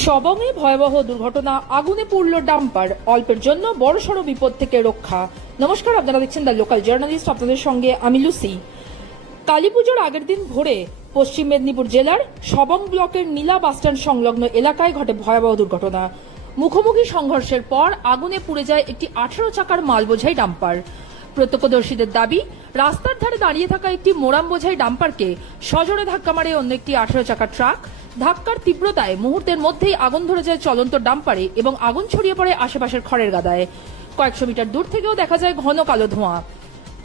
সবংয়ে ভয়াবহ দুর্ঘটনা, আগুনে পুড়ল ডাম্পার, অল্পের জন্য বড়সড় বিপদ থেকে রক্ষা। নমস্কার, আপনারা দেখছেন দ্য লোকাল জার্নালিস্ট, আপনাদের সঙ্গে আমি লুসি। কালীপুজোর আগের দিন ভোরে পশ্চিম মেদিনীপুর জেলার সবং ব্লকের নীলা বাসস্ট্যান্ড সংলগ্ন এলাকায় ঘটে ভয়াবহ দুর্ঘটনা। মুখোমুখি সংঘর্ষের পর আগুনে পুড়ে যায় একটি 18 চাকার মাল বোঝাই ডাম্পার। প্রত্যক্ষদর্শীদের দাবি, রাস্তার ধারে দাঁড়িয়ে থাকা একটি মোরাম বোঝাই ডাম্পারকে সজোরে ধাক্কা মারে অন্য একটি 18 চাকার ট্রাক। ধাক্কার তীব্রতায় মুহূর্তের মধ্যেই আগুন ধরে যায় চলন্ত ডাম্পারে এবং আগুন ছড়িয়ে পড়ে আশেপাশের খড়ের গাদায়। কয়েকশো মিটার দূর থেকেও দেখা যায় ঘন কালো ধোঁয়া।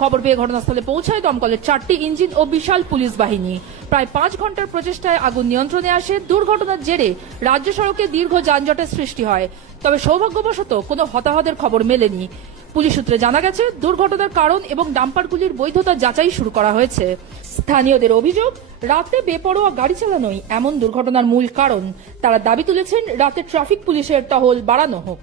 খবর পেয়ে ঘটনাস্থলে পৌঁছায় দমকলের 4টি ইঞ্জিন ও বিশাল পুলিশ বাহিনী। প্রায় 5 ঘন্টার প্রচেষ্টায় আগুন নিয়ন্ত্রণে আসে। দুর্ঘটনার জেরে রাজ্য সড়কে দীর্ঘ যানজটের সৃষ্টি হয়, তবে সৌভাগ্যবশত কোনো হতাহতের খবর মেলেনি। পুলিশ সূত্রে জানা গেছে, দুর্ঘটনার কারণ এবং ডাম্পারগুলির বৈধতা যাচাই শুরু করা হয়েছে। স্থানীয়দের অভিযোগ, রাতে বেপরোয়া গাড়ি চালানোই এমন দুর্ঘটনার মূল কারণ। তারা দাবি তুলেছেন, রাতে ট্রাফিক পুলিশের টহল বাড়ানো হোক।